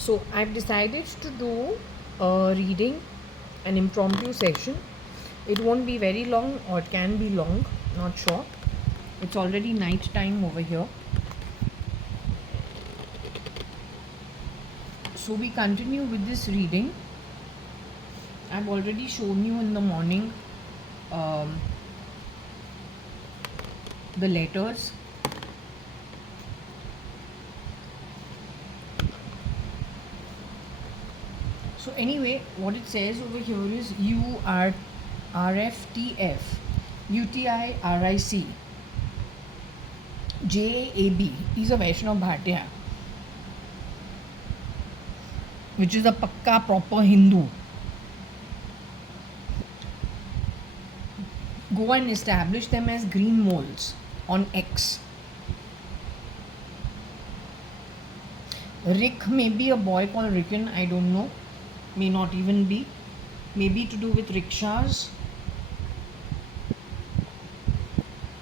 So I've decided to do a reading, an impromptu session. It won't be very long, or it can be long, not sure. It's already night time over here. So we continue with this reading. I've already shown you in the morning um, the letters. So anyway, what it says over here is URFTF, UTIRIC, JAB. He's a Vaishnav Bhatia, which is a Pakka proper Hindu. Go and establish them as green moles on X. Rick may be a boy called Ricken, I don't know. May not even be. Maybe to do with rickshaws.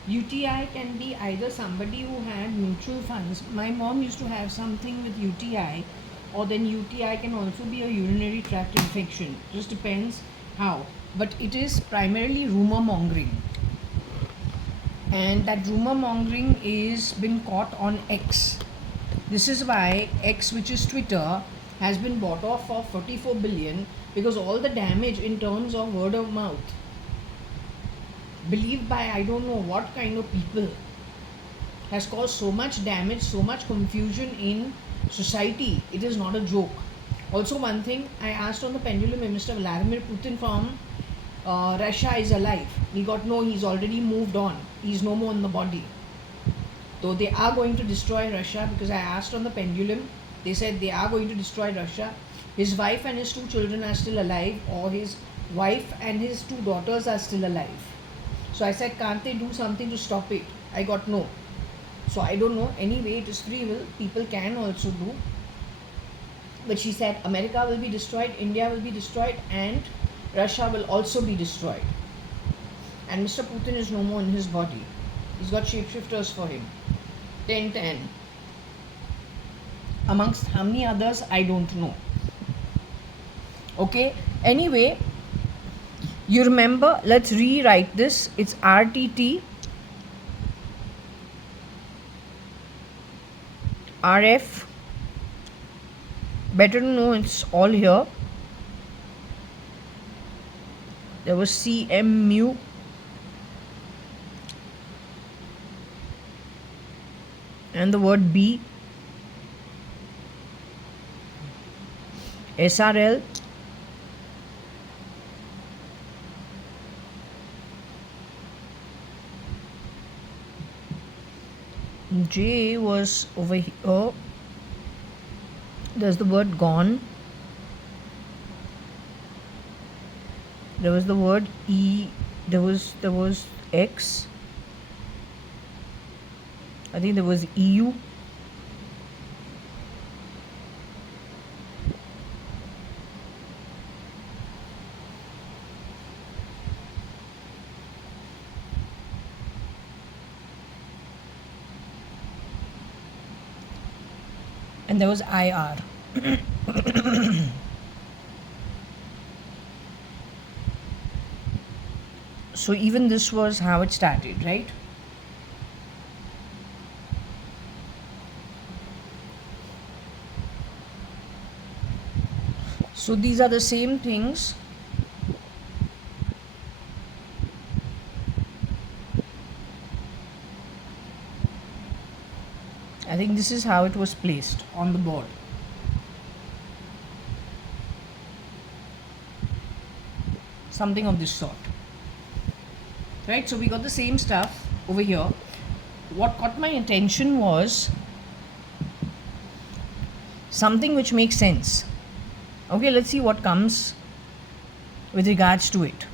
UTI can be either somebody who had mutual funds. My mom used to have something with UTI, or then UTI can also be a urinary tract infection. Just depends how. But it is primarily rumor mongering. And that rumor mongering is been caught on X. This is why X, which is Twitter, has been bought off for 44 billion, because all the damage in terms of word of mouth, believed by I don't know what kind of people, has caused so much damage, so much confusion in society. It is not a joke. Also, one thing I asked on the pendulum, if Mr. Vladimir Putin from Russia is alive. He got no, he's already moved on. He's no more in the body. Though they are going to destroy Russia, because I asked on the pendulum, they said they are going to destroy Russia. His wife and his 2 children are still alive, or his wife and his 2 daughters are still alive. So I said, can't they do something to stop it? I got no. So I don't know. Anyway, it is free will. People can also do. But she said America will be destroyed, India will be destroyed, and Russia will also be destroyed. And Mr. Putin is no more in his body. He's got shapeshifters for him. 10. Amongst how many others, I don't know. Okay. Anyway, you remember, let's rewrite this. It's RTT, RF. Better to know it's all here. There was CMU. And the word B. SRL. J was over here. There's the word gone. There was the word E. There was X. I think there was EU. And there was IR. So even this was how it started, right? So these are the same things. I think this is how it was placed on the board. Something of this sort. Right? So we got the same stuff over here. What caught my attention was something which makes sense. Okay, let's see what comes with regards to it.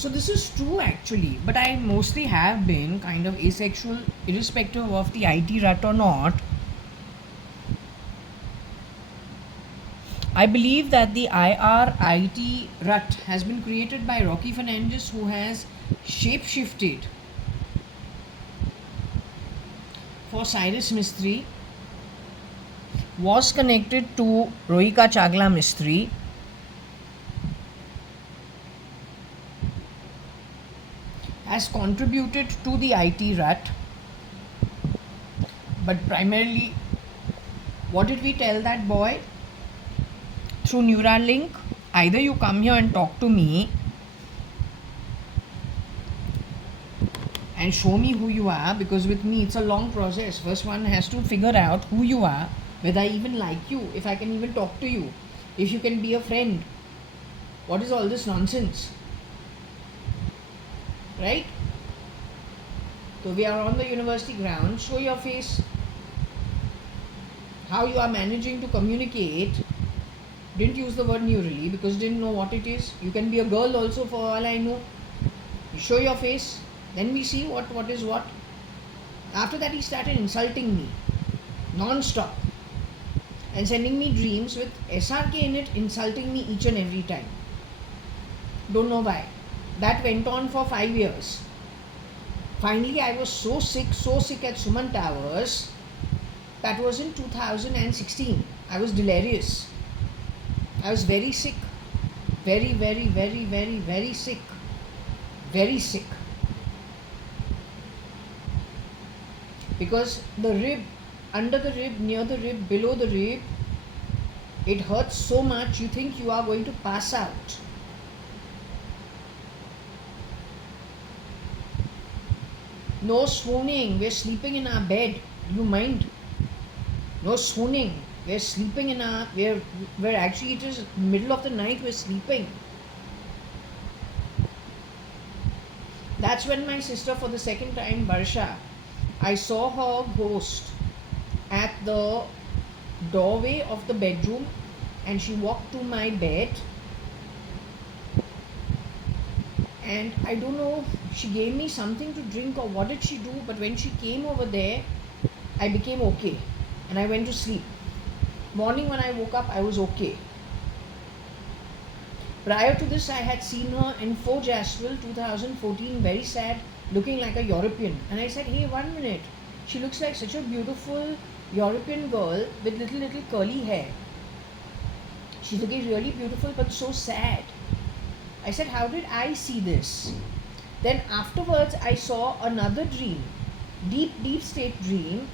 So this is true actually, but I mostly have been kind of asexual, irrespective of the IT rut or not. I believe that the IRIT rut has been created by Rocky Fernandez, who has shapeshifted for Cyrus Mistry, was connected to Rohika Chagla Mistry, has contributed to the IT rut, but primarily, what did we tell that boy? Through Neuralink, either you come here and talk to me and show me who you are, because with me it's a long process. First one has to figure out who you are, whether I even like you, if I can even talk to you, if you can be a friend. What is all this nonsense? Right? So we are on the university ground. Show your face. How you are managing to communicate. Didn't use the word neurally because didn't know what it is. You can be a girl also for all I know. You show your face, then we see what is what. After that he started insulting me non-stop and sending me dreams with SRK in it, insulting me each and every time. Don't know why. That went on for 5 years. Finally I was so sick at Suman Towers. That was in 2016. I was delirious. I was very sick. Very, very, very, very, very sick. Very sick. Because the rib, under the rib, near the rib, below the rib, it hurts so much you think you are going to pass out. No swooning, we're sleeping in our bed. You mind? No swooning. We're sleeping in our, we're actually, it is middle of the night, we're sleeping. That's when my sister, for the second time, Barsha, I saw her ghost at the doorway of the bedroom, and she walked to my bed, and I don't know, she gave me something to drink or what did she do, but when she came over there, I became okay and I went to sleep. Morning when I woke up, I was okay. Prior to this, I had seen her in Fort Jaswell 2014, very sad, looking like a European. And I said, hey, 1 minute. She looks like such a beautiful European girl with little curly hair. She's looking really beautiful but so sad. I said, how did I see this? Then afterwards, I saw another dream, deep state dream.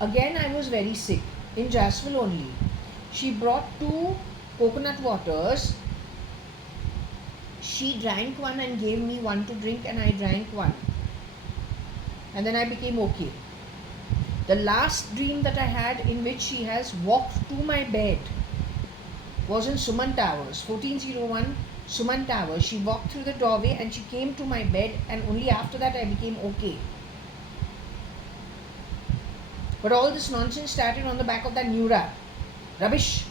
Again, I was very sick, in Jaswell only. She brought 2 coconut waters. She drank one and gave me one to drink, and I drank one. And then I became okay. The last dream that I had, in which she has walked to my bed, was in Suman Towers, 1401 Suman Towers. She walked through the doorway and she came to my bed, and only after that I became okay. But all this nonsense started on the back of that neura. Rubbish.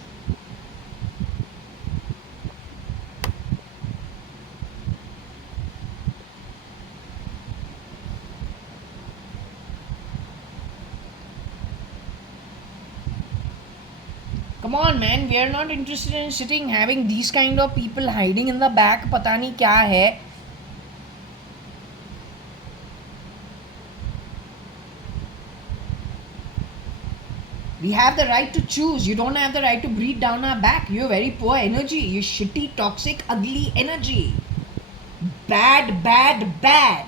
Come on, man. We are not interested in sitting having these kind of people hiding in the back. Pata nahi kya hai. We have the right to choose. You don't have the right to breathe down our back. You're very poor energy. You shitty, toxic, ugly energy. Bad, bad, bad.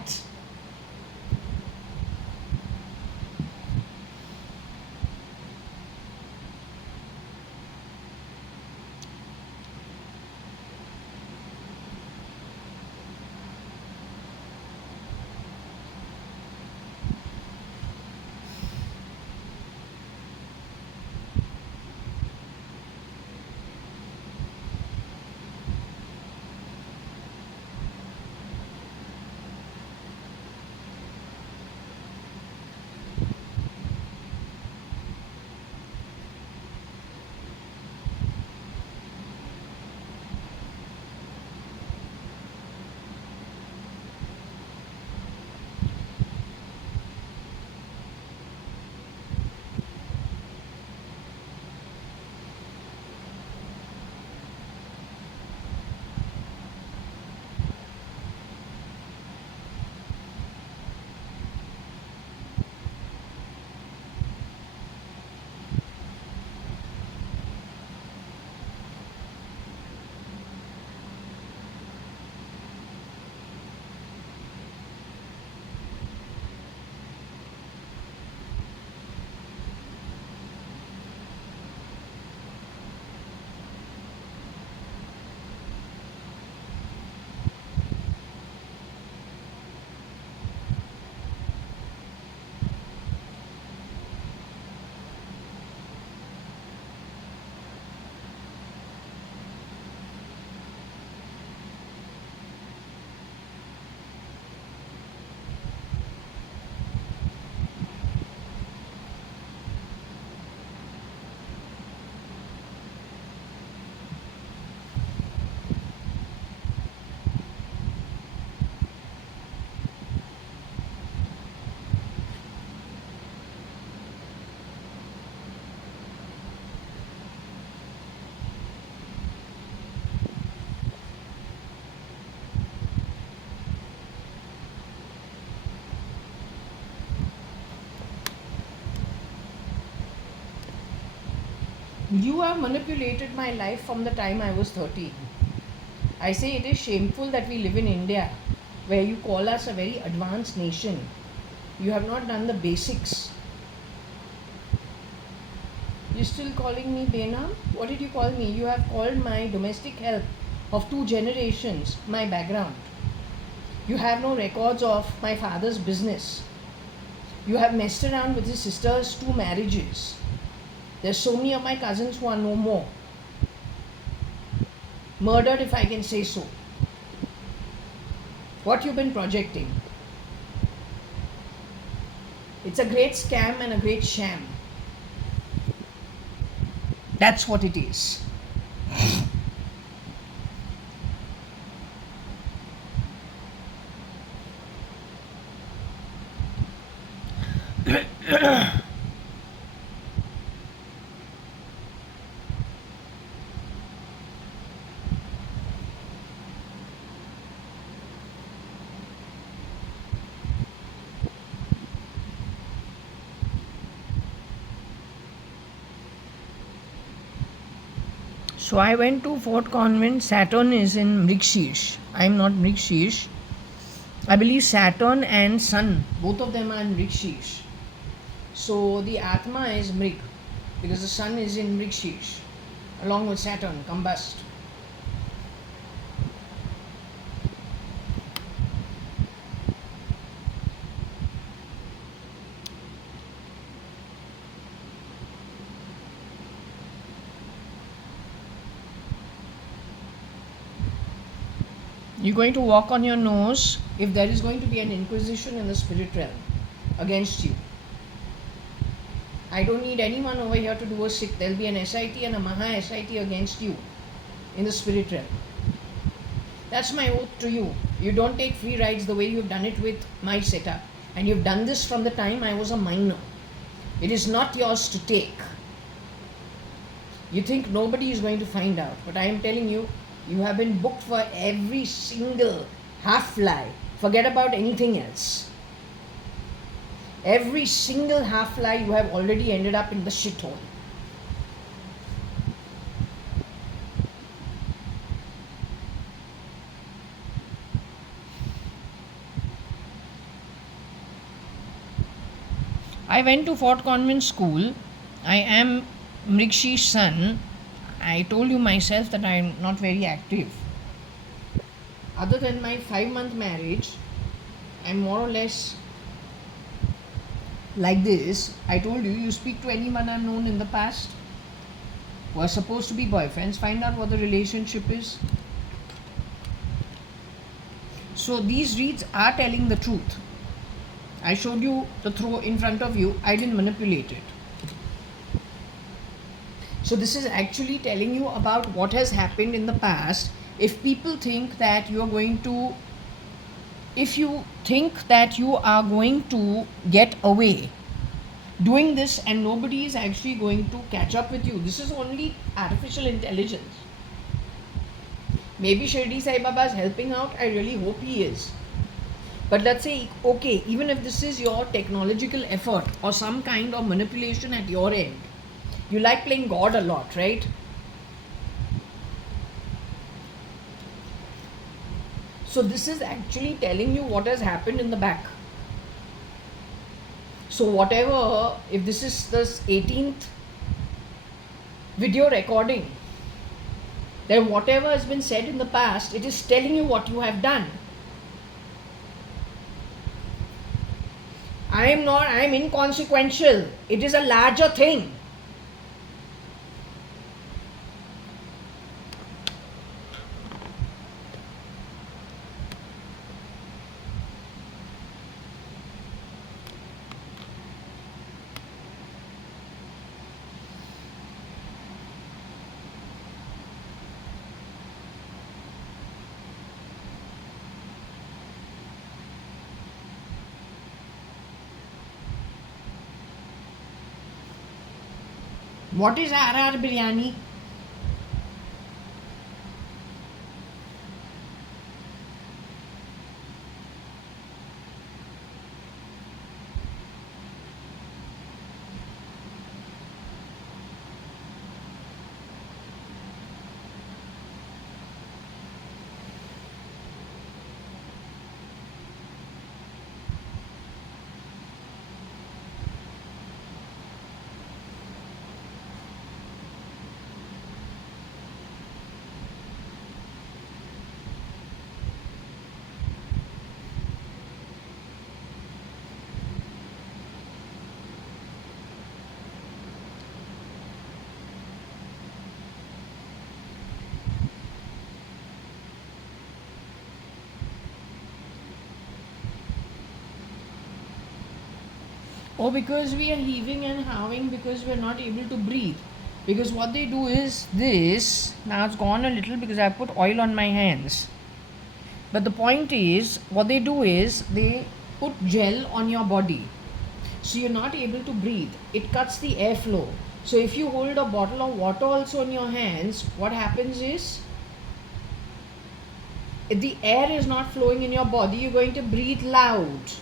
You have manipulated my life from the time I was 30. I say it is shameful that we live in India, where you call us a very advanced nation. You have not done the basics. You're still calling me Bena? What did you call me? You have called my domestic help of 2 generations my background. You have no records of my father's business. You have messed around with his sister's 2 marriages. There's so many of my cousins who are no more. Murdered, if I can say so. What you've been projecting? It's a great scam and a great sham. That's what it is. So I went to Fort Convent. Saturn is in Mrikshish. I'm not Mrikshish. I believe Saturn and Sun, both of them are in Mrikshish. So the Atma is Mrig, because the Sun is in Mrikshish, along with Saturn, combust. You're going to walk on your nose if there is going to be an inquisition in the spirit realm against you. I don't need anyone over here to do a sick. There'll be an SIT and a Maha SIT against you in the spirit realm. That's my oath to you. You don't take free rides the way you've done it with my setup. And you've done this from the time I was a minor. It is not yours to take. You think nobody is going to find out, but I am telling you, you have been booked for every single half-lie. Forget about anything else. Every single half-lie you have already ended up in the shithole. I went to Fort Convent School. I am Mrikshi's son. I told you myself that I am not very active. Other than my 5-month marriage, I'm more or less like this. I told you, you speak to anyone I've known in the past who are supposed to be boyfriends, find out what the relationship is. So these reads are telling the truth. I showed you the throw in front of you. I didn't manipulate it. So this is actually telling you about what has happened in the past. If people think that you are going to, if you think that you are going to get away doing this and nobody is actually going to catch up with you, this is only artificial intelligence. Maybe Shirdi Sai Baba is helping out. I really hope he is. But let's say, okay, even if this is your technological effort or some kind of manipulation at your end, you like playing God a lot, right? So this is actually telling you what has happened in the back. So whatever, if this is this 18th video recording, then whatever has been said in the past, it is telling you what you have done. I am inconsequential. It is a larger thing. What is RR biryani? Or because we are heaving and howling because we are not able to breathe. Because what they do is this. Now it's gone a little because I put oil on my hands. But the point is, what they do is they put gel on your body. So you're not able to breathe. It cuts the airflow. So if you hold a bottle of water also in your hands, what happens is, if the air is not flowing in your body, you're going to breathe loud.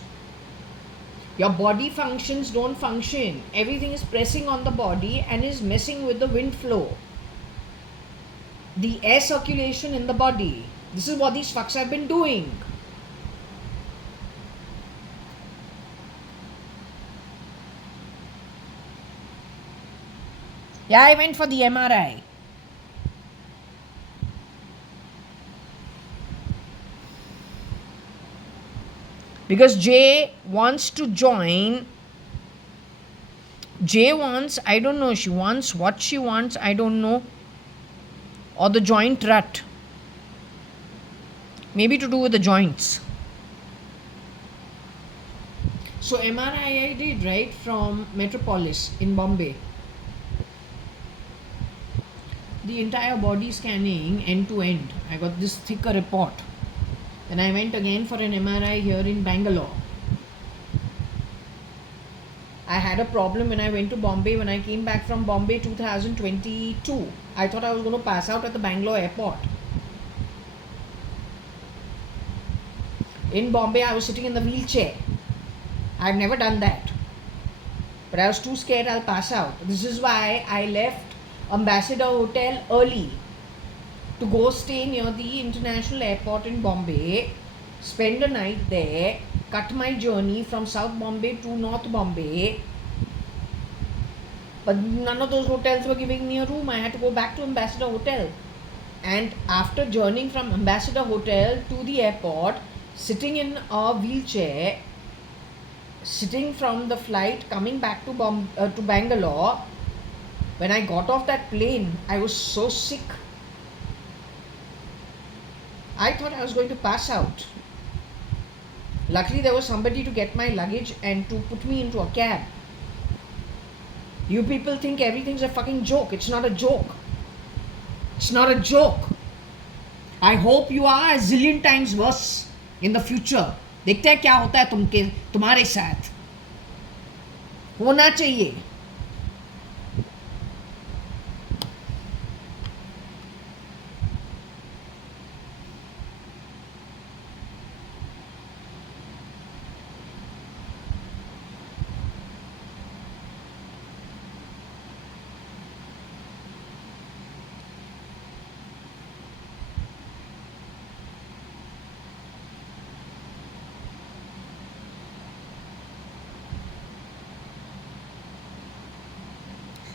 Your body functions don't function. Everything is pressing on the body and is messing with the wind flow. The air circulation in the body. This is what these fucks have been doing. Yeah, I went for the MRI. Because Jay wants to join. Jay wants, I don't know, she wants what she wants, I don't know. Or the joint rut. Maybe to do with the joints. So MRI I did, right, from Metropolis in Bombay. The entire body scanning end to end. I got this thicker report. Then I went again for an MRI here in Bangalore. I had a problem when I went to Bombay. When I came back from Bombay 2022, I thought I was going to pass out at the Bangalore airport. In Bombay, I was sitting in the wheelchair. I've never done that. But I was too scared I'll pass out. This is why I left Ambassador Hotel early to go stay near the international airport in Bombay, spend a night there, cut my journey from South Bombay to North Bombay. But none of those hotels were giving me a room. I had to go back to Ambassador Hotel. And after journeying from Ambassador Hotel to the airport, sitting in a wheelchair, sitting from the flight coming back to Bangalore, when I got off that plane, I was so sick. I thought I was going to pass out. Luckily, there was somebody to get my luggage and to put me into a cab. You people think everything's a fucking joke. It's not a joke. It's not a joke. I hope you are a zillion times worse in the future. देखते हैं क्या होता है तुम्हारे साथ. होना चाहिए.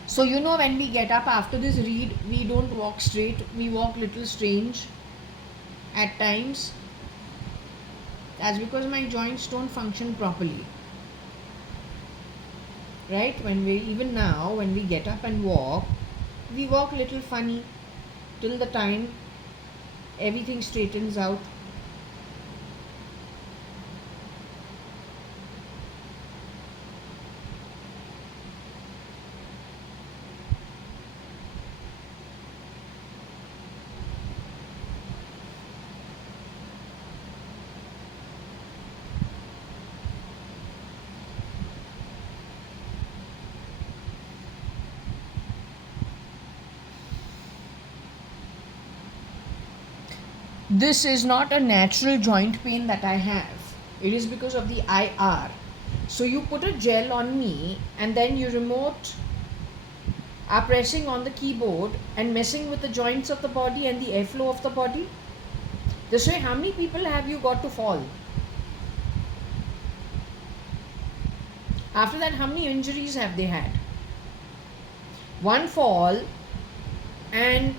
So when we get up after this read, we don't walk straight, we walk little strange at times. That's because my joints don't function properly. Right? Even now, when we get up and walk, we walk little funny till the time everything straightens out. This is not a natural joint pain that I have. It is because of the IR. So you put a gel on me and then you are pressing on the keyboard and messing with the joints of the body and the airflow of the body. This way, how many people have you got to fall? After that, how many injuries have they had? One fall, and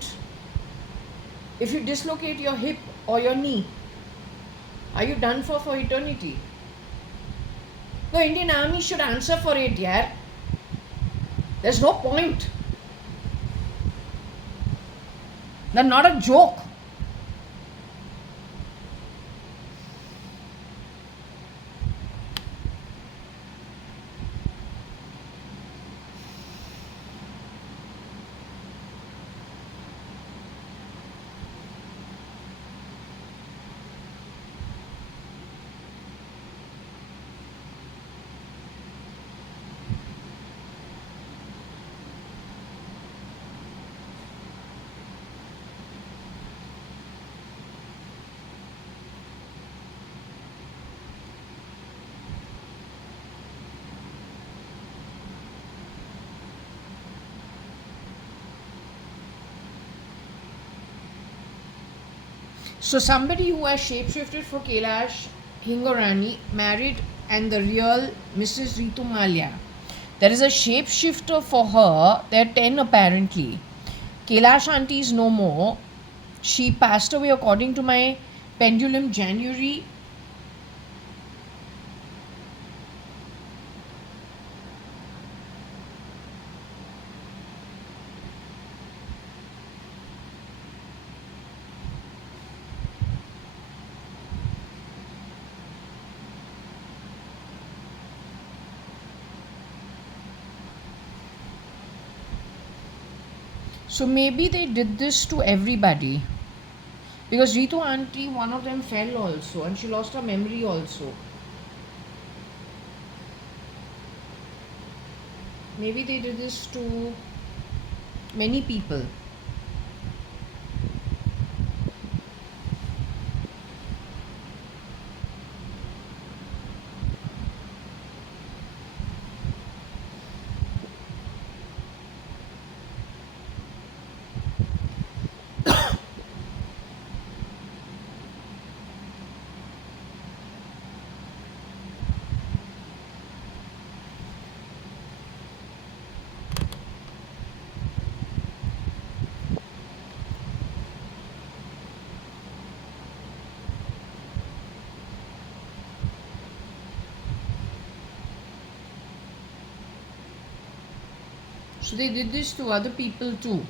if you dislocate your hip or your knee, are you done for eternity? The Indian Army should answer for it, yaar. There's no point. They're not a joke. So somebody who has shapeshifted for Kailash Hingorani married and the real Mrs. Ritu Malia. There is a shapeshifter for her. There are 10 apparently. Kailash auntie is no more. She passed away according to my pendulum January. So maybe they did this to everybody. Because Ritu auntie, one of them fell also and she lost her memory also. Maybe they did this to many people. So they did this to other people too.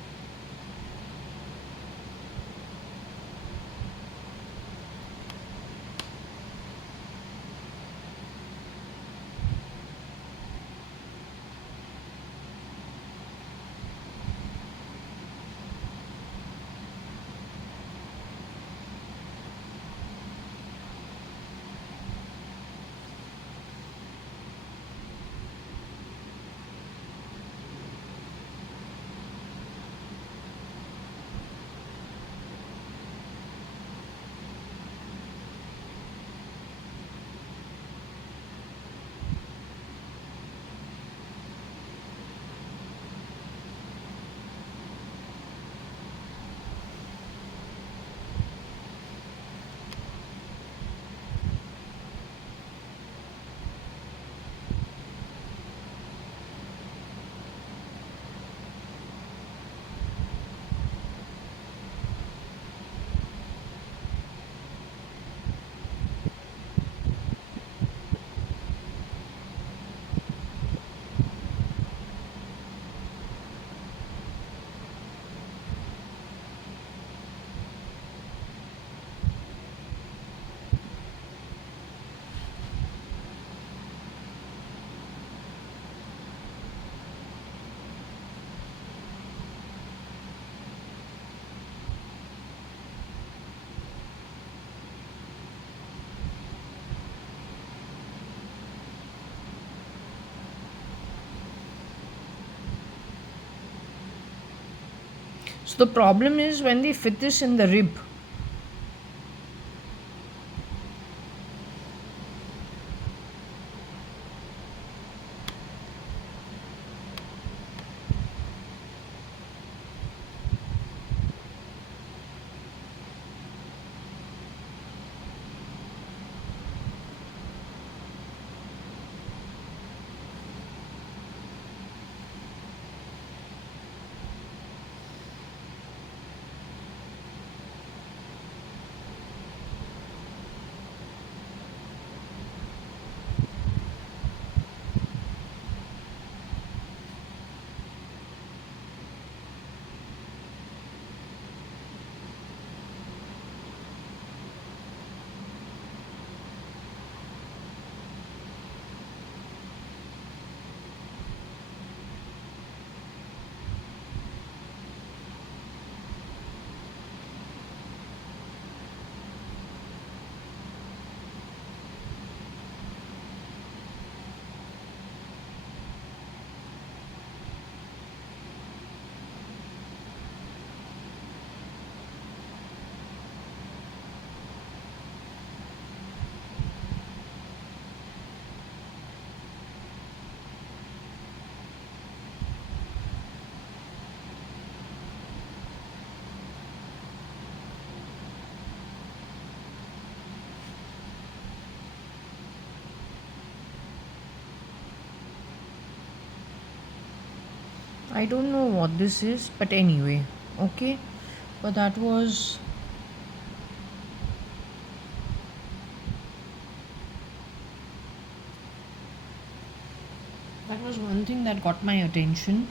So the problem is when they fit this in the rib. I don't know what this is, but anyway, okay. But that was one thing that got my attention.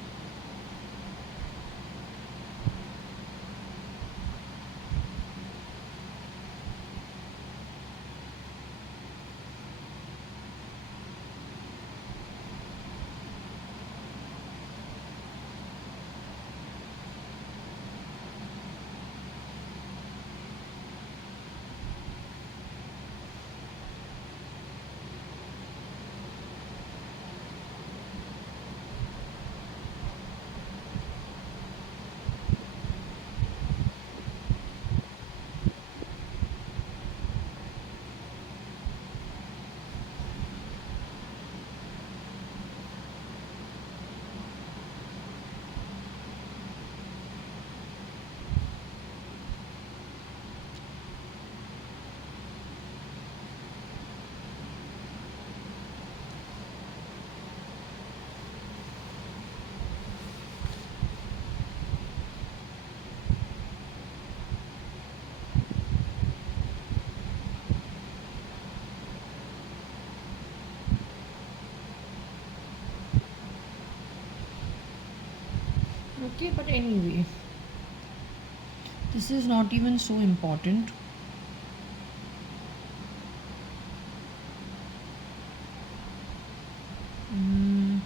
Okay, but anyway, this is not even so important. Mm,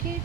okay.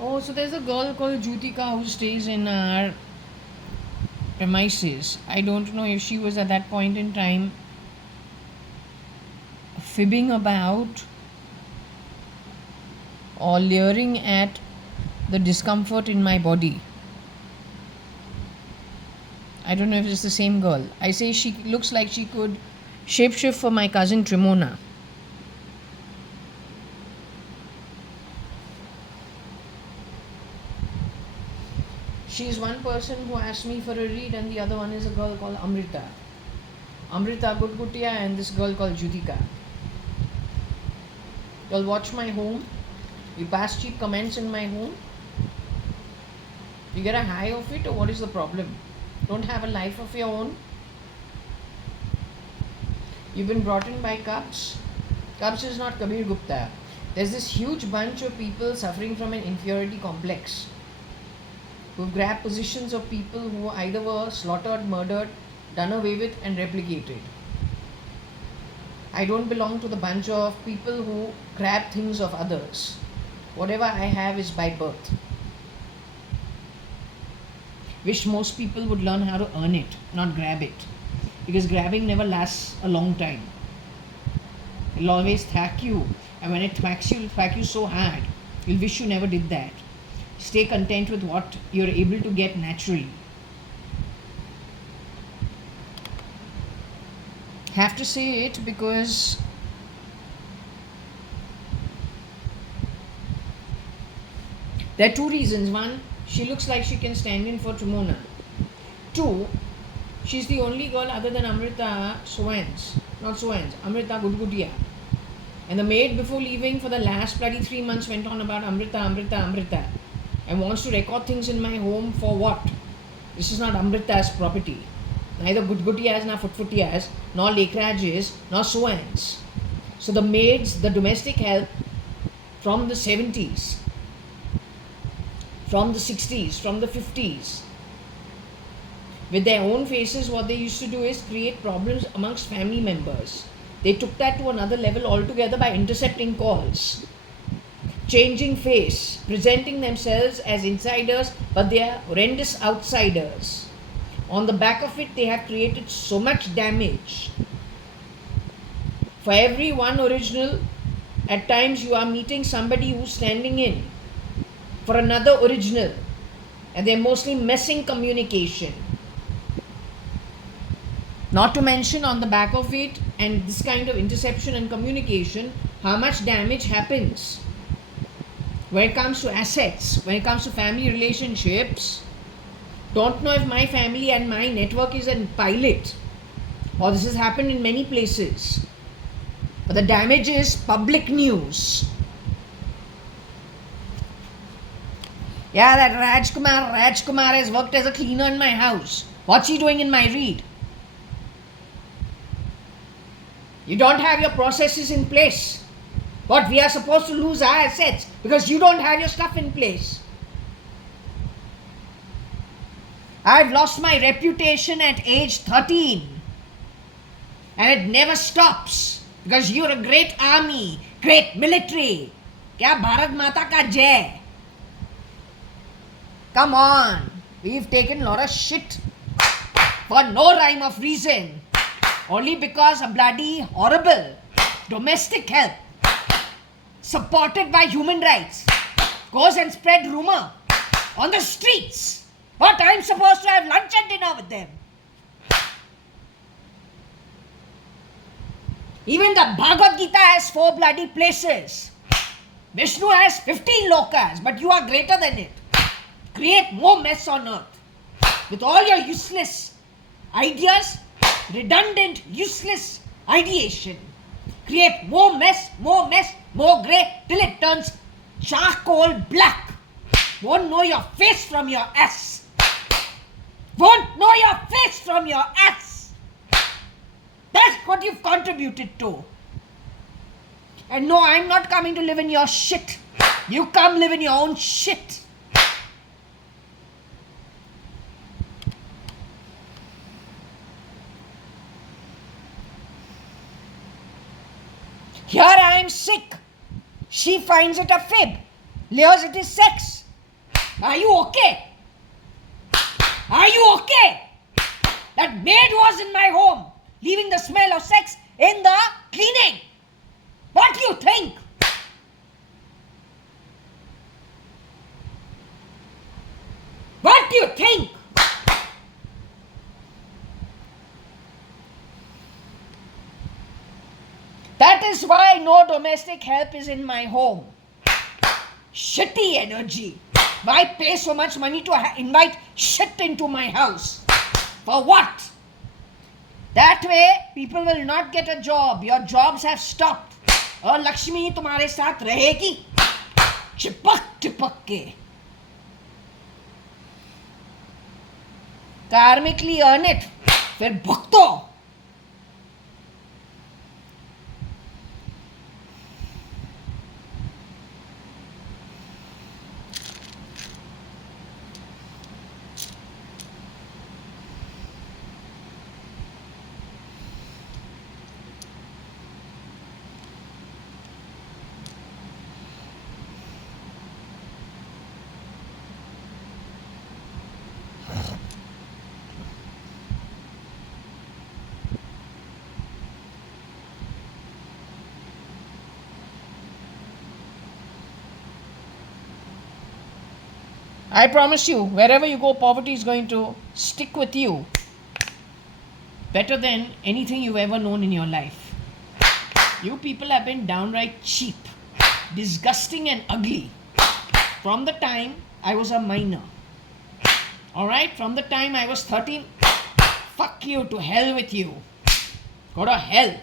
Oh, so there's a girl called Jutika who stays in our premises. I don't know if she was at that point in time fibbing about or leering at the discomfort in my body. I don't know if it's the same girl. I say she looks like she could shapeshift for my cousin Trimona. She's one person who asked me for a read, and the other one is a girl called Amrita. Amrita Gudgutia and this girl called Judika. You'll watch my home. You pass cheap comments in my home. You get a high of it, or what is the problem? Don't have a life of your own. You've been brought in by Cubs. Cubs is not Kabir Gupta. There's this huge bunch of people suffering from an inferiority complex. who've grabbed positions of people who either were slaughtered, murdered, done away with, and replicated. I don't belong to the bunch of people who grab things of others. Whatever I have is by birth. Wish most people would learn how to earn it, not grab it. Because grabbing never lasts a long time. It'll always thwack you. And when it thwacks you, it'll thwack you so hard, you'll wish you never did that. Stay content with what you're able to get naturally. Have to say it because there are two reasons. One, she looks like she can stand in for Tremona. Two, she's the only girl other than Amrita Amrita Gudgudia. And the maid before leaving for the last bloody 3 months went on about Amrita. And wants to record things in my home for what? This is not Amrita's property. Neither Gudgutias, nor Futfutias, nor Lekrajes, nor Soans. So the maids, the domestic help from the 70s, from the 60s, from the 50s, with their own faces, what they used to do is create problems amongst family members. They took that to another level altogether by intercepting calls, changing face, presenting themselves as insiders, but they are horrendous outsiders. On the back of it, they have created so much damage. For every one original, at times you are meeting somebody who's standing in for another original, and they're mostly messing communication. Not to mention on the back of it and this kind of interception and communication, how much damage happens when it comes to assets, when it comes to family relationships. Don't know if my family and my network is a pilot or this has happened in many places. But the damage is public news. Yeah, that Rajkumar has worked as a cleaner in my house. What's he doing in my read? You don't have your processes in place. What, we are supposed to lose our assets because you don't have your stuff in place. I've lost my reputation at age 13. And it never stops because you're a great army, great military. Kya Bharat Mata ka jai? Come on. We've taken a lot of shit for no rhyme of reason. Only because a bloody horrible domestic help supported by human rights goes and spread rumor on the streets. What, I'm supposed to have lunch and dinner with them? Even the Bhagavad Gita has 4 bloody places. Vishnu has 15 lokas, but you are greater than it. Create more mess on earth with all your useless ideas, redundant, useless ideation. Create more mess, more grey, till it turns charcoal black. Won't know your face from your ass. Won't know your face from your ass. That's what you've contributed to. And no, I'm not coming to live in your shit. You come live in your own shit. Here I am sick. She finds it a fib. Leers it is sex. Are you okay? Are you okay? That maid was in my home, leaving the smell of sex in the cleaning. What do you think? What do you think? That is why no domestic help is in my home. Shitty energy. Why pay so much money to invite shit into my house? For what? That way, people will not get a job. Your jobs have stopped. और लक्ष्मी तुम्हारे साथ रहेगी चिपक के. Karmically earn it. फिर भुगतो. I promise you, wherever you go, poverty is going to stick with you better than anything you've ever known in your life. You people have been downright cheap, disgusting, and ugly from the time I was a minor. Alright? From the time I was 13, fuck you, to hell with you. Go to hell.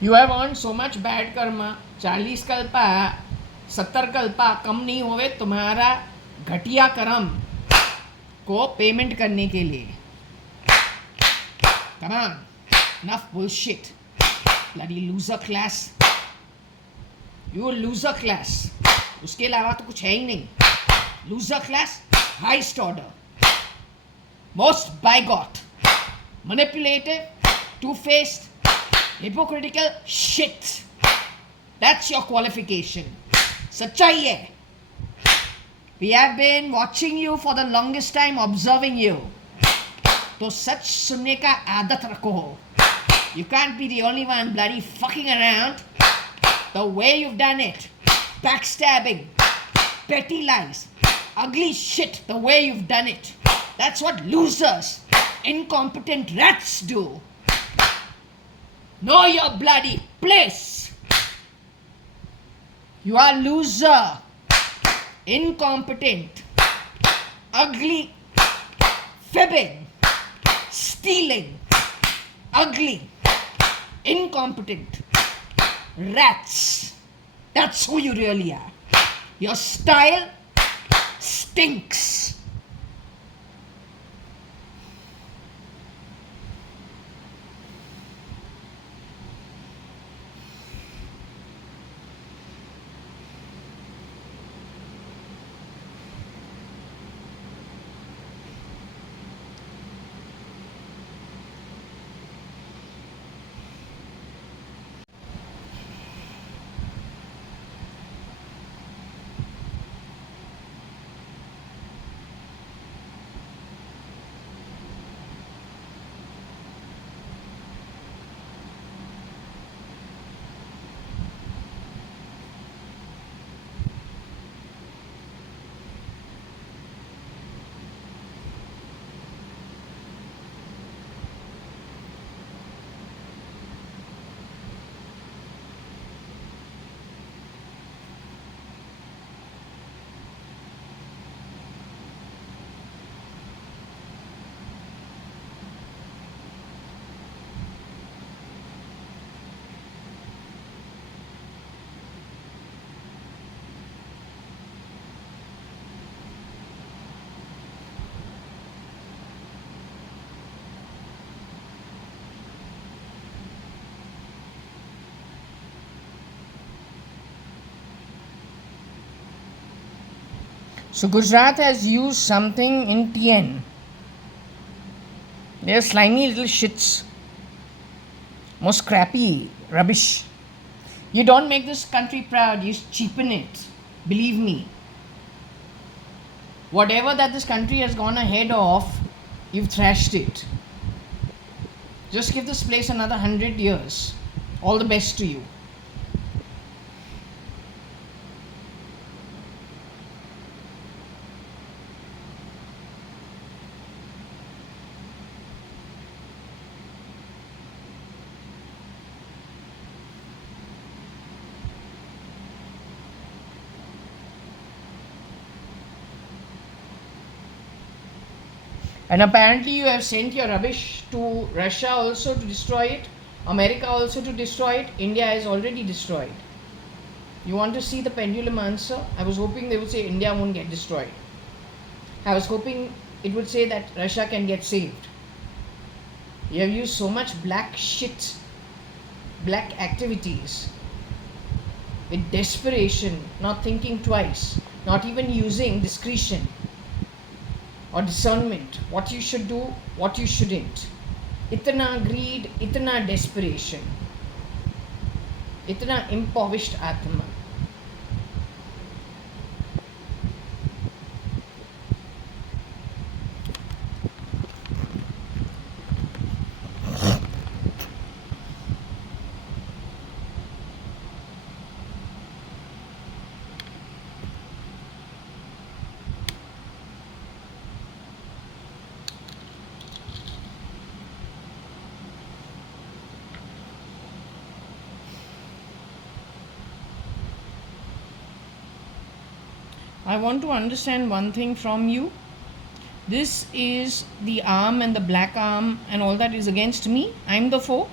You have earned so much bad karma. 40 Kalpa 70 Kalpa कम नहीं होवे तुम्हारा घटिया कर्म को payment करने के लिए. Come on, enough bullshit. Bloody loser class. You loser class. उसके अलावा तो कुछ है ही नहीं. Loser class, highest order, most bigot, manipulative, two-faced, hypocritical shit. That's your qualification. सच्चाई है. We have been watching you for the longest time, observing you. तो सच सुनने का आदत रखो. You can't be the only one bloody fucking around the way you've done it. Backstabbing, petty lies, ugly shit the way you've done it. That's what losers, incompetent rats do. Know your bloody place. You are loser, incompetent, ugly, fibbing, stealing, ugly, incompetent rats. That's who you really are. Your style stinks. So Gujarat has used something in TN. They're slimy little shits. Most crappy rubbish. You don't make this country proud, you cheapen it. Believe me. Whatever that this country has gone ahead of, you've thrashed it. Just give this place another 100 years. All the best to you. And apparently you have sent your rubbish to Russia also to destroy it, America also to destroy it, India has already destroyed. You want to see the pendulum answer? I was hoping they would say India won't get destroyed. I was hoping it would say that Russia can get saved. You have used so much black shit, black activities, with desperation, not thinking twice, not even using discretion or discernment, what you should do, what you shouldn't. Itna greed, itna desperation, itna impoverished Atma. I want to understand one thing from you. This is the arm and the black arm and all that is against me. I'm the foe.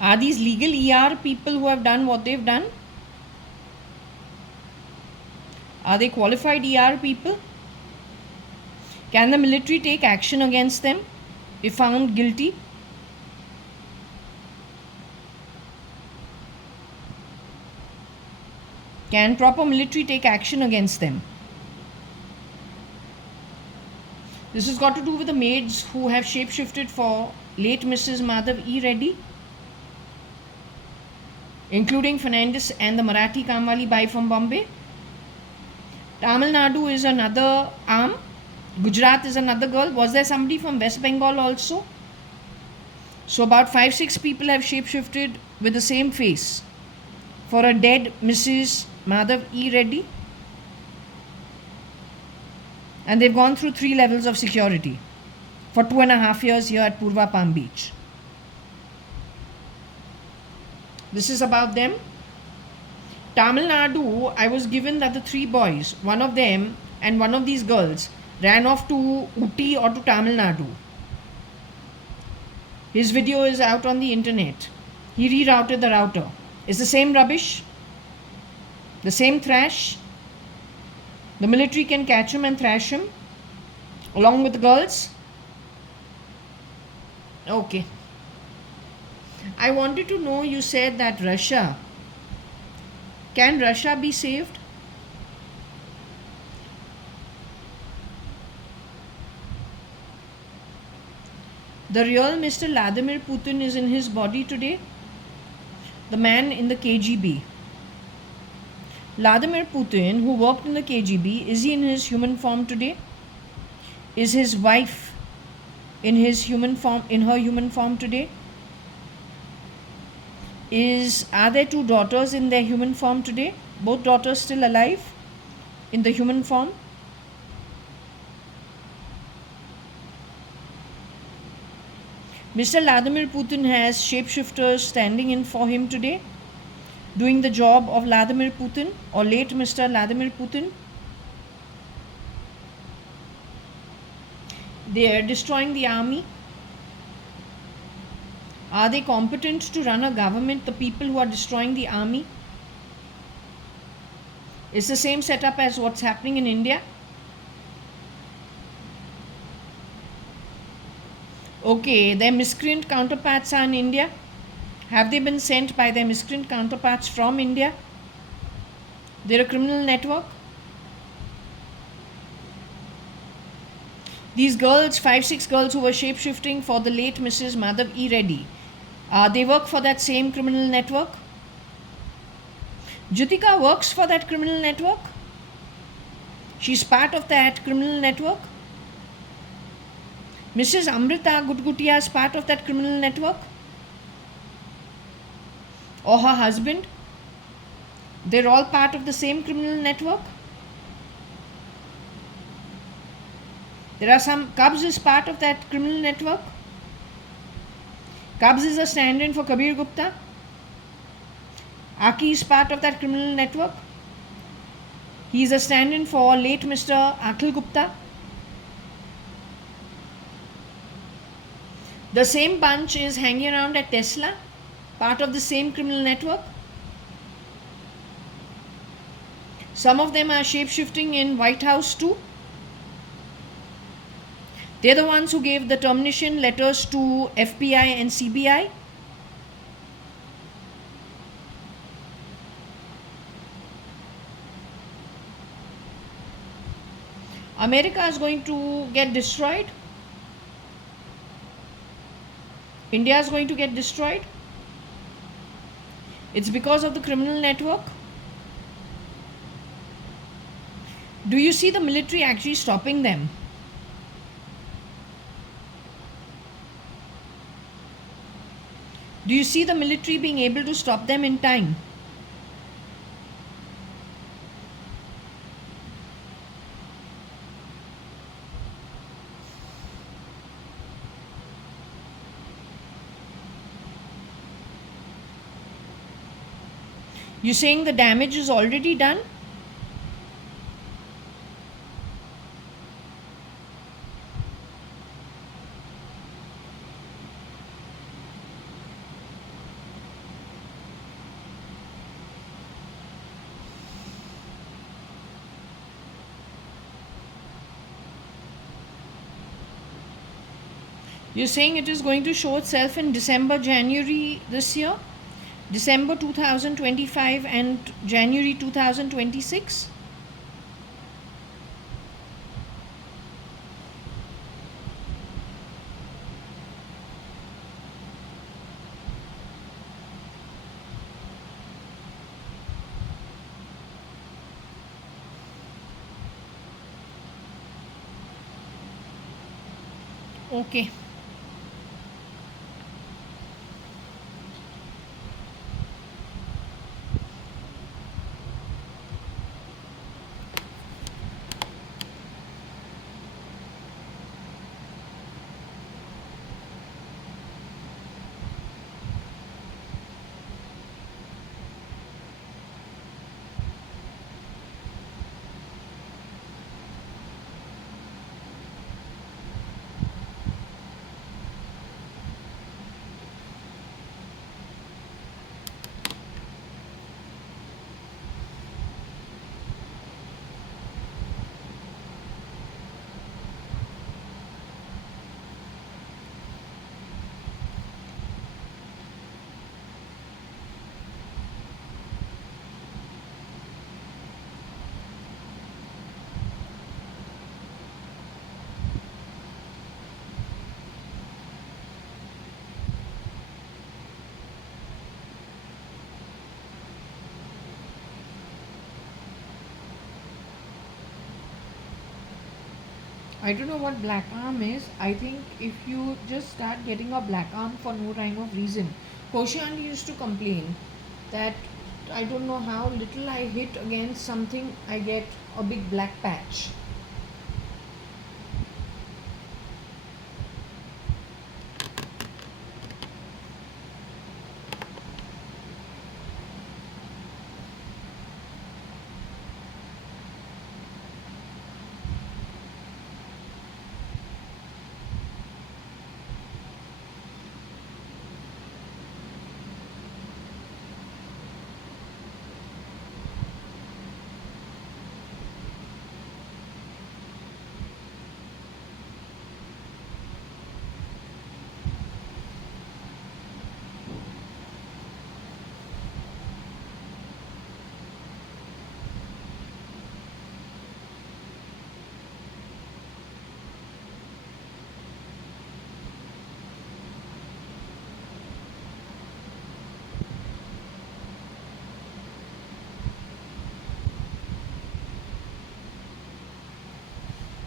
Are these legal ER people who have done what they've done? Are they qualified ER people? Can the military take action against them if found guilty? Can proper military take action against them? This has got to do with the maids who have shapeshifted for late Mrs. Madhav E. Reddy, including Fernandez and the Marathi Kamwali Bai from Bombay. Tamil Nadu is another arm. Gujarat is another girl. Was there somebody from West Bengal also? So about 5-6 people have shapeshifted with the same face for a dead Mrs. Madhav E. Reddy. And they've gone through 3 levels of security for 2.5 years here at Purva Palm Beach. This is about them. Tamil Nadu, I was given that the 3 boys, one of them and one of these girls, ran off to Uti or to Tamil Nadu. His video is out on the internet. He rerouted the router. It's the same rubbish, the same thrash. The military can catch him and thrash him along with the girls. Okay. I wanted to know, you said that Russia. Can Russia be saved? The real Mr. Vladimir Putin is in his body today. The man in the KGB. Vladimir Putin, who worked in the KGB, is he in his human form today? Is his wife in his human form, in her human form today? Are there 2 daughters in their human form today? Both daughters still alive in the human form? Mr. Vladimir Putin has shapeshifters standing in for him today, doing the job of Vladimir Putin or late Mr. Vladimir Putin. They are destroying the army. Are they competent to run a government, the people who are destroying the army? It's the same setup as what's happening in India. Okay, their miscreant counterparts are in India. Have they been sent by their miscreant counterparts from India? They're a criminal network. These girls, 5-6 girls who were shapeshifting for the late Mrs. Madhav E. Reddy, they work for that same criminal network. Jutika works for that criminal network. She's part of that criminal network. Mrs. Amrita Gutgutia is part of that criminal network. Or her husband. They're all part of the same criminal network. There are some. Cubs is part of that criminal network. Cubs is a stand-in for Kabir Gupta. Aki is part of that criminal network. He is a stand-in for late Mr. Akhil Gupta. The same bunch is hanging around at Tesla, part of the same criminal network. Some of them are shape-shifting in White House too. They're the ones who gave the termination letters to FBI and CBI. America is going to get destroyed. India is going to get destroyed. It's because of the criminal network. Do you see the military actually stopping them? Do you see the military being able to stop them in time? You're saying the damage is already done? You're saying it is going to show itself in December, January this year? December 2025 and January 2026? Okay. I don't know what black arm is. I think if you just start getting a black arm for no rhyme of reason. Koshan used to complain that I don't know how little I hit against something, I get a big black patch.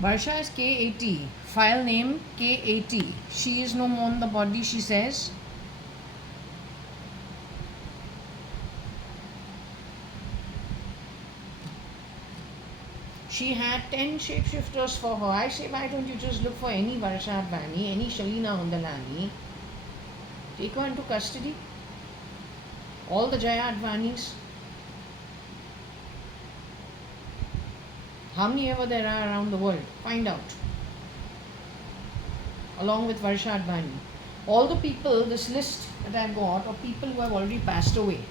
Varsha is K80. File name K80. She is no more in the body, she says. She had 10 shapeshifters for her. I say, why don't you just look for any JAYA.ADVANI, any Shalina Undalani, take her into custody? All the JAYA.ADVANIs. How many ever there are around the world? Find out. Along with JAYA.ADVANI. All the people, this list that I've got, are people who have already passed away.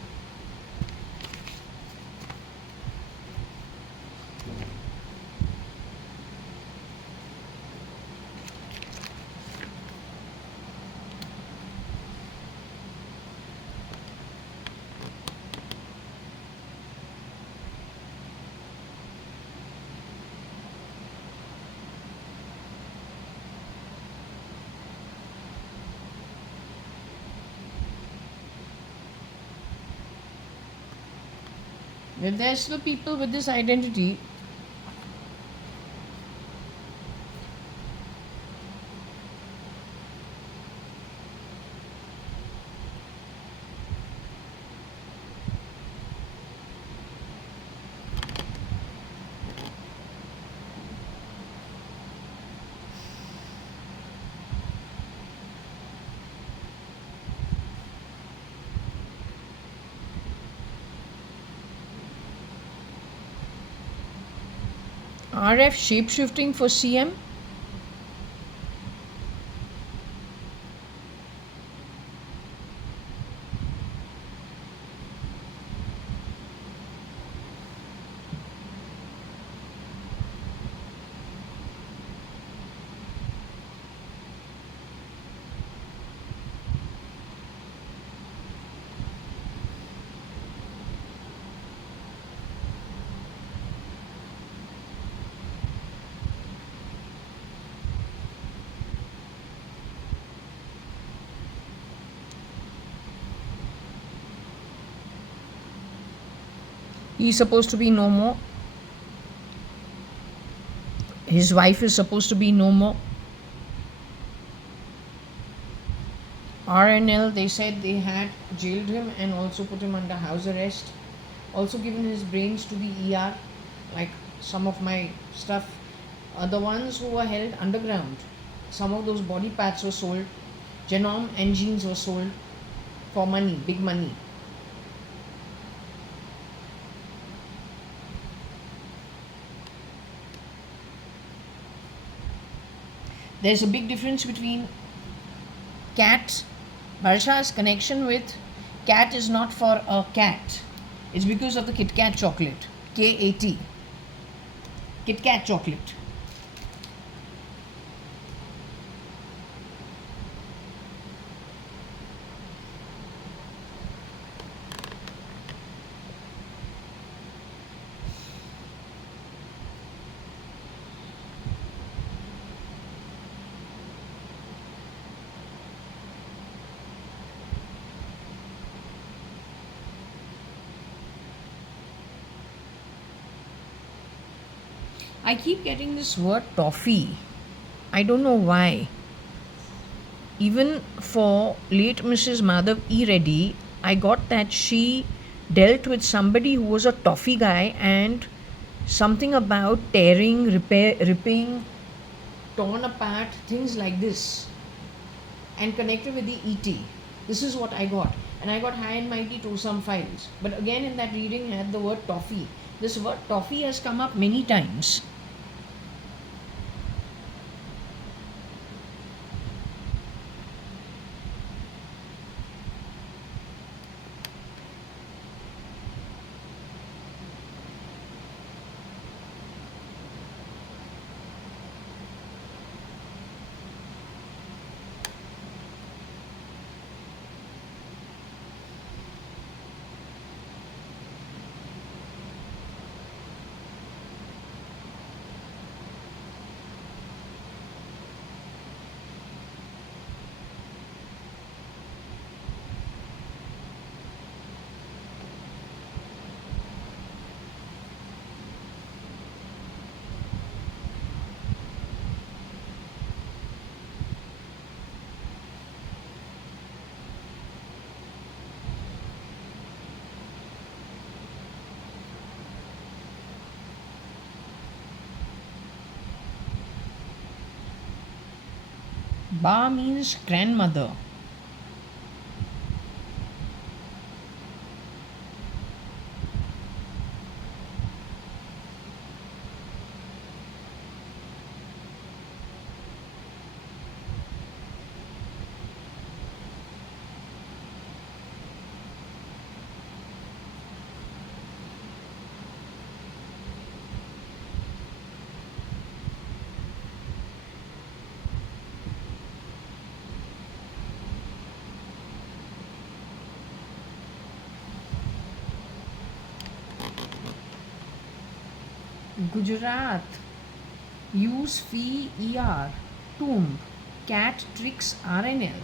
If there's still people with this identity, RF shapeshifting for CM. He's supposed to be no more. His wife is supposed to be no more. RNL, they said they had jailed him and also put him under house arrest. Also given his brains to the ER, like some of my stuff. The ones who were held underground, some of those body parts were sold. Genome and genes were sold for money, big money. There's a big difference between cat. Barsha's connection with cat is not for a cat. It's because of the Kit Kat chocolate. KAT. Kit Kat chocolate. I keep getting this word toffee. I don't know why. Even for late Mrs. Madhav E. Reddy, I got that she dealt with somebody who was a toffee guy and something about tearing, ripping, torn apart, things like this, and connected with the ET. This is what I got. And I got high and mighty to some files. But again, in that reading, had the word toffee. This word toffee has come up many times. Ba means grandmother. Gujarat. Use fee ER. Tomb. Cat tricks RNL.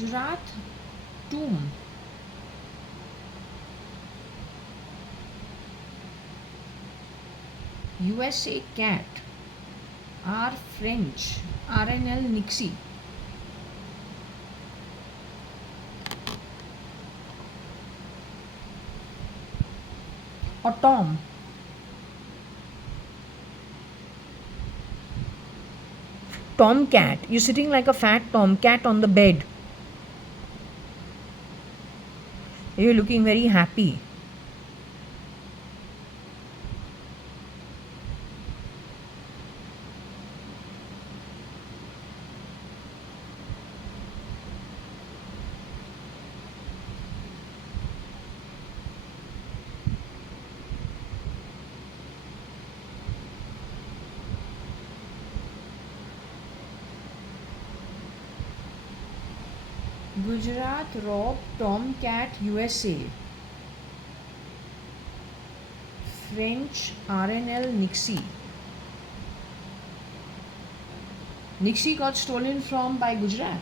Gujarat tomb. USA cat. R French. RNL Nixie. Or Tom. Tomcat. You're sitting like a fat tomcat on the bed. You're looking very happy. Gujarat Rob Tomcat USA. French RNL Nixie. Nixie got stolen from by Gujarat.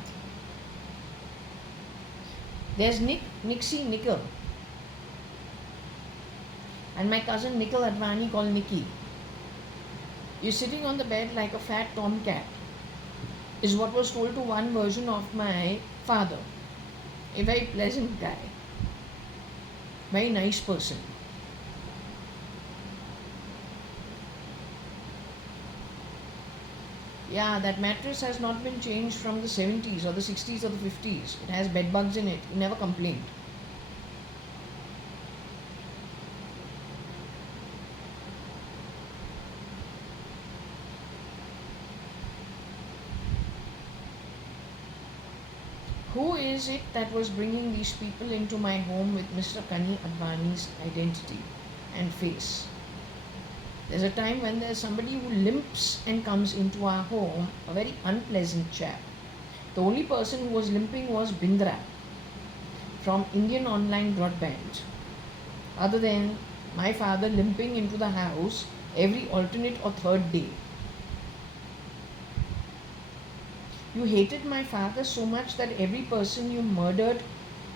There's Nixie Nickel. And my cousin Nickel Advani called Nikki. You're sitting on the bed like a fat tomcat, is what was told to one version of my father. A very pleasant guy. Very nice person. Yeah, that mattress has not been changed from the 70s or the 60s or the 50s. It has bed bugs in it. He never complained. Who is it that was bringing these people into my home with Mr. Kani Advani's identity and face? There's a time when there's somebody who limps and comes into our home, a very unpleasant chap. The only person who was limping was Bindra from Indian Online Broadband. Other than my father limping into the house every alternate or third day. You hated my father so much that every person you murdered,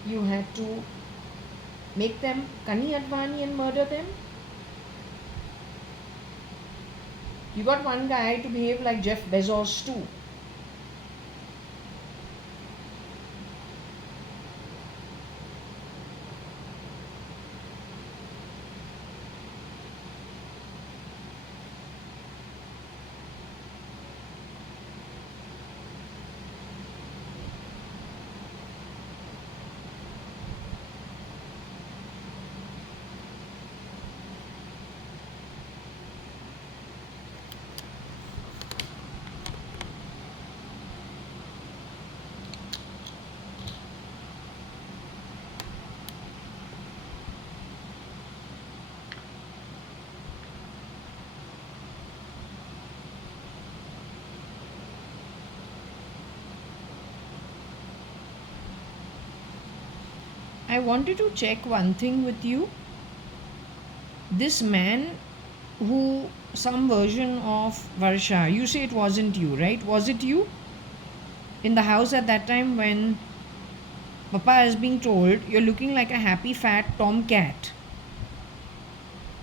you had to make them Kani Advani and murder them? You got one guy to behave like Jeff Bezos too. I wanted to check one thing with you. This man who, some version of Varsha, you say it wasn't you, right? Was it you in the house at that time when Papa is being told you're looking like a happy fat tomcat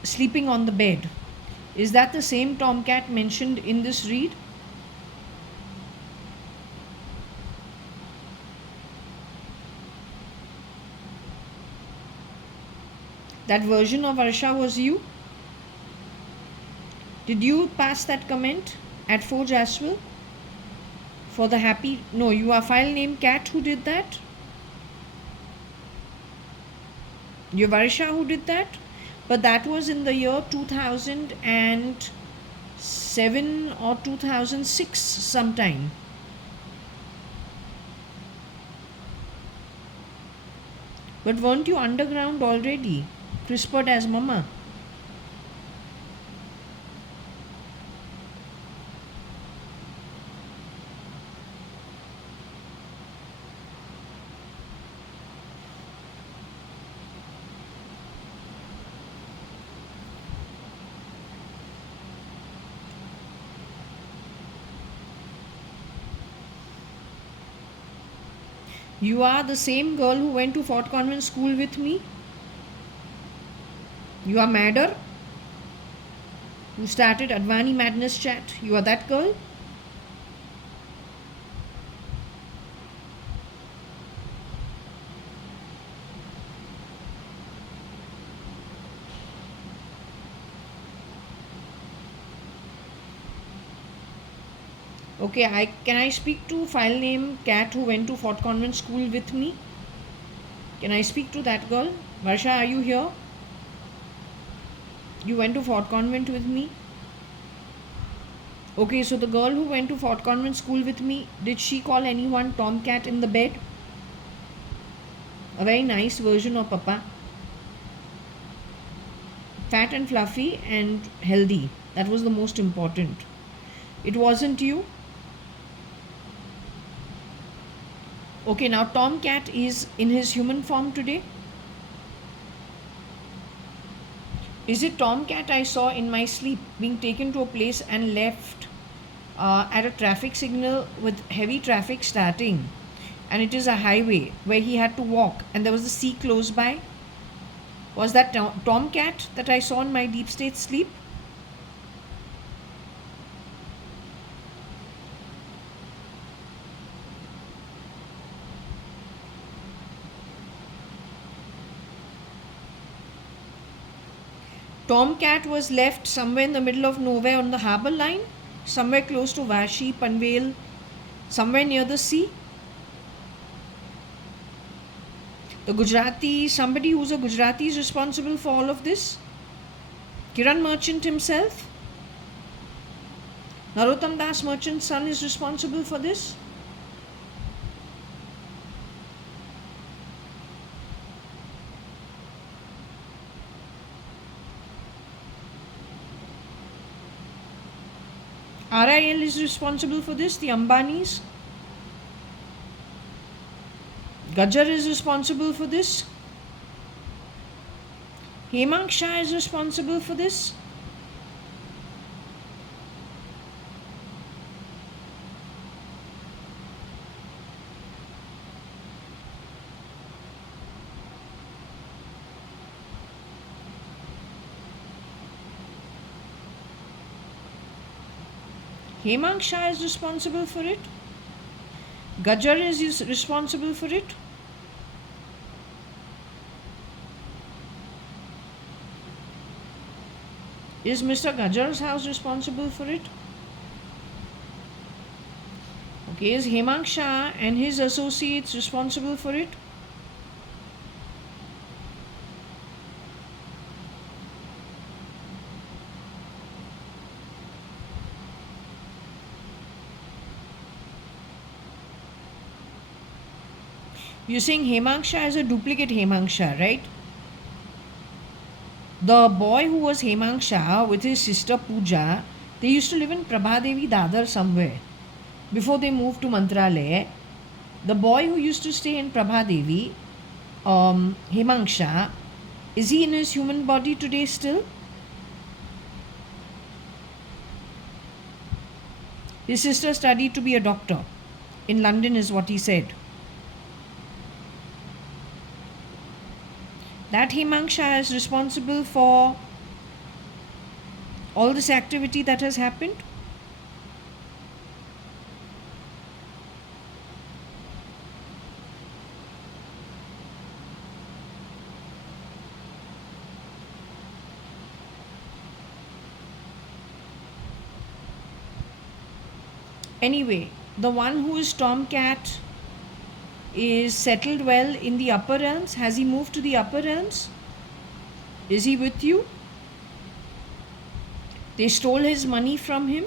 sleeping on the bed? Is that the same tomcat mentioned in this read? That version of Varsha was you? Did you pass that comment at Forge as well? For the happy... No, you are file name cat who did that? Your Varsha who did that? But that was in the year 2007 or 2006 sometime. But weren't you underground already? CRISPRed as Mama. You are the same girl who went to Fort Convent School with me. You are madder, who started Advani Madness chat. You are that girl. Okay, can I speak to file name cat who went to Fort Convent School with me? Can I speak to that girl? Varsha, are you here? You went to Fort Convent with me? Okay, so the girl who went to Fort Convent School with me, did she call anyone Tomcat in the bed? A very nice version of Papa. Fat and fluffy and healthy. That was the most important. It wasn't you? Okay, now Tomcat is in his human form today. Is it Tomcat I saw in my sleep being taken to a place and left at a traffic signal with heavy traffic starting? And it is a highway where he had to walk and there was the sea close by? Was that Tomcat that I saw in my deep state sleep? Tomcat was left somewhere in the middle of nowhere on the harbour line, somewhere close to Vashi, Panvel, somewhere near the sea. The Gujarati, somebody who's a Gujarati is responsible for all of this. Kiran Merchant himself. Narottam Das Merchant's son is responsible for this. RIL is responsible for this, the Ambanis. Gajjar is responsible for this. Hemang Shah is responsible for this. Hemang Shah is responsible for it. Gajjar is responsible for it. Is Mr. Gajjar's house responsible for it? Okay, is Hemang Shah and his associates responsible for it? You're saying Hemang Shah is a duplicate Hemang Shah, right? The boy who was Hemang Shah with his sister Pooja, they used to live in Prabhadevi Dadar somewhere before they moved to Mantralaya. The boy who used to stay in Prabhadevi, Hemang Shah, is he in his human body today still? His sister studied to be a doctor in London, is what he said. That Hemang Shah is responsible for all this activity that has happened? Anyway, the one who is Tomcat is settled well in the upper realms. Has he moved to the upper realms? Is he with you? They stole his money from him.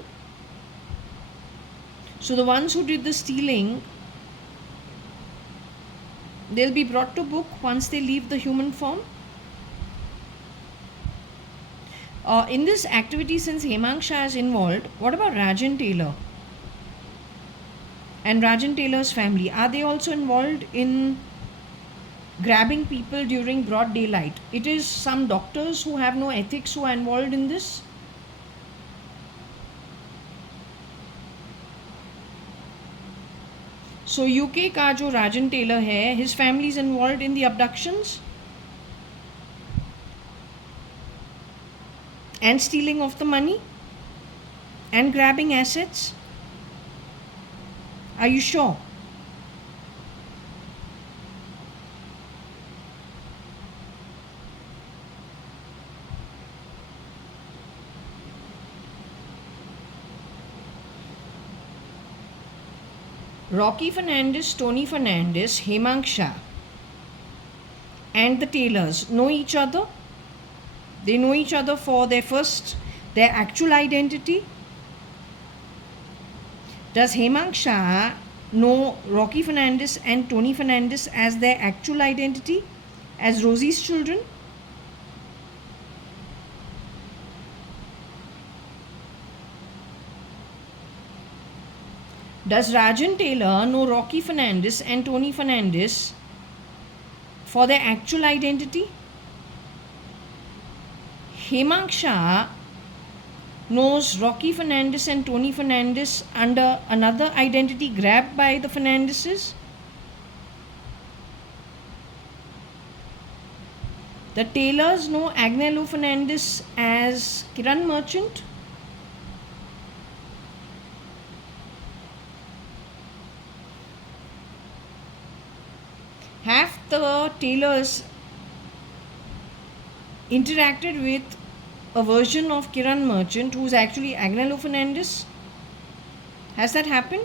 So the ones who did the stealing, they'll be brought to book once they leave the human form. In this activity, since Hemang Shah is involved, what about Rajan Taylor and Rajan Taylor's family? Are they also involved in grabbing people during broad daylight? It is some doctors who have no ethics who are involved in this. So UK का जो राजन Taylor है, his family is involved in the abductions and stealing of the money and grabbing assets. Are you sure? Rocky Fernandez, Tony Fernandez, Hemang Shah and the Taylors know each other. They know each other for their actual identity. Does Hemang Shah know Rocky Fernandez and Tony Fernandez as their actual identity, as Rosie's children? Does Rajan Taylor know Rocky Fernandez and Tony Fernandez for their actual identity? Hemang Shah knows Rocky Fernandez and Tony Fernandez under another identity grabbed by the Fernandezes. The Taylors know Agnello Fernandez as Kiran Merchant. Have the Taylors interacted with a version of Kiran Merchant who's actually Agnello Fernandez? Has that happened?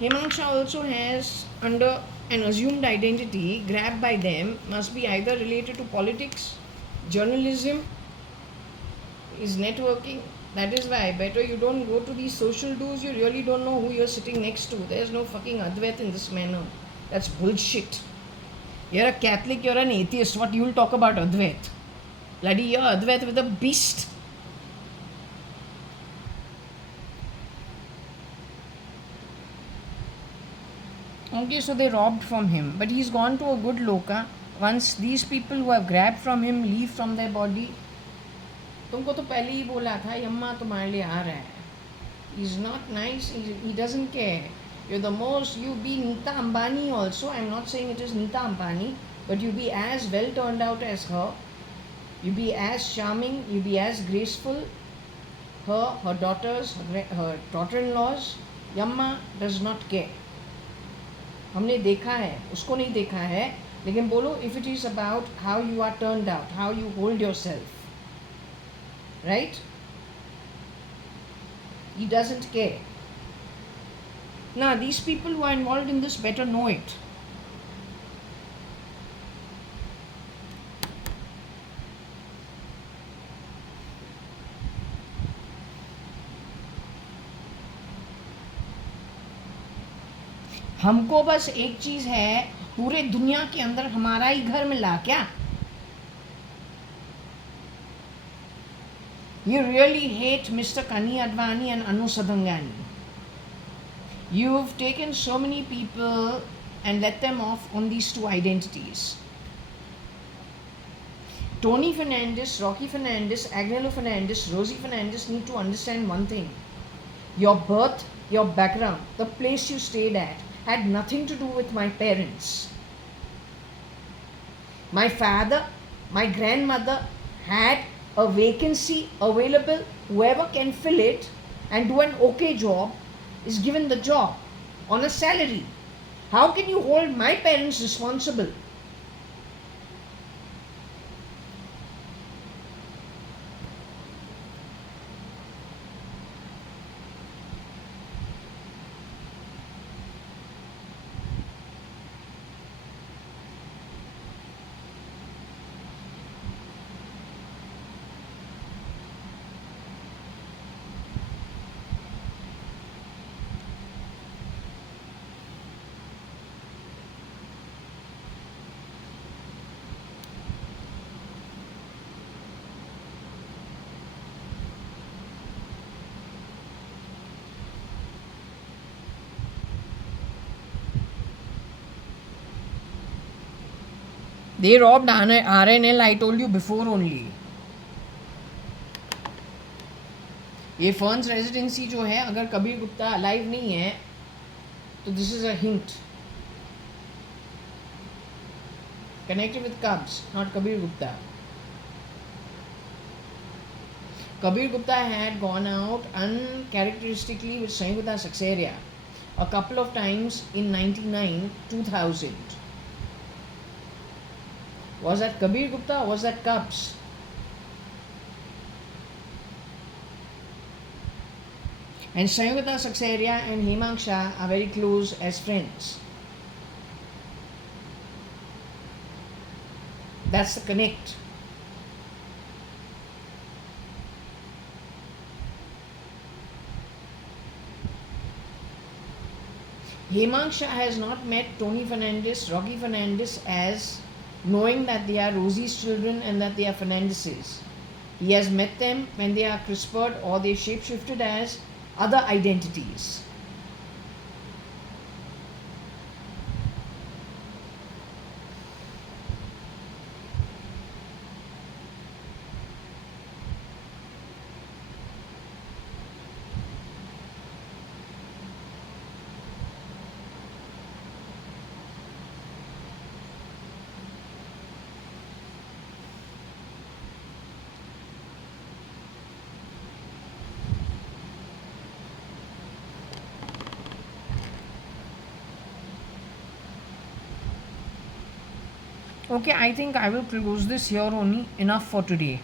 Hemang Shah also has, under an assumed identity grabbed by them, must be either related to politics, journalism, is networking. That is why better you don't go to these social do's. You really don't know who you're sitting next to. There's no fucking Advait in this manner. That's bullshit. You're a Catholic, you're an atheist. What you'll talk about Advait? Bloody, you're Advait with a beast. Okay, so they robbed from him, but he's gone to a good loka. Once these people who have grabbed from him leave from their body, तुमको तो पहले ही बोला था यम्मा तुम्हारे लिए आ रहा है. He's not nice. He doesn't care. You're the most. You be Nita Ambani also. I'm not saying it is Nita Ambani, but you be as well turned out as her. You be as charming. You be as graceful. Her daughters, her daughter-in-laws. Yamma does not care. हमने देखा है, उसको नहीं देखा है, लेकिन बोलो if it is about how you are turned out, how you hold yourself, right? He doesn't care. Now these people who are involved in this better know it. हमको बस एक चीज है, पूरे दुनिया के अंदर हमारा ही घर मिला क्या? You really hate Mr. JAYA.ADVANI and Anu Sadhangani. You've taken so many people and let them off on these two identities. Tony Fernandez, Rocky Fernandez, Agnello Fernandez, Rosie Fernandez need to understand one thing. Your birth, your background, the place you stayed at had nothing to do with my parents. My father, my grandmother had a vacancy available. Whoever can fill it and do an okay job is given the job on a salary. How can you hold my parents responsible? They robbed RNL, I told you before only. ये ferns residency जो है, अगर Kabir Gupta alive नहीं है तो this is a hint. Connected with Cubs, not Kabir Gupta. Kabir Gupta had gone out uncharacteristically with Sangyuta Saxeria a couple of times in 99, 2000. Was that Kabir Gupta or was that Cubs? And Sangyuta Saxeria and Hemang Shah are very close as friends. That's the connect. Hemang Shah has not met Tony Fernandez, Rocky Fernandez as knowing that they are Rosie's children and that they are Fernandez's. He has met them when they are CRISPR'd or they shapeshifted as other identities. Okay, I think I will close this here only. Enough for today.